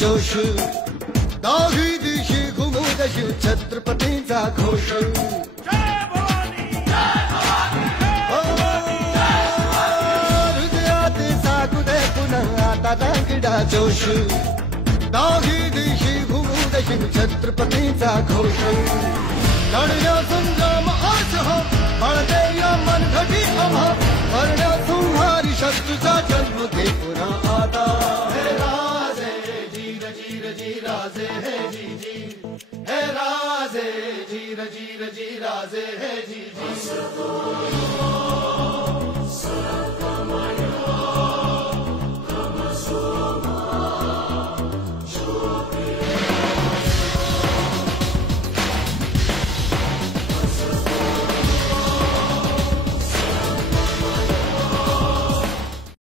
जोश, दाही दिशी घुमू शिव छत्रपतींचा घोष. हृदयात जागू दे पुन्हा आता दांगडा जोश, दाही दिशी घुमू शिव छत्रपतींचा घोष. लढण्या संग्राम आज हा, बळदे या मनगटी आम्हा, करण्या संहारी शत्रूचा जन्म घेत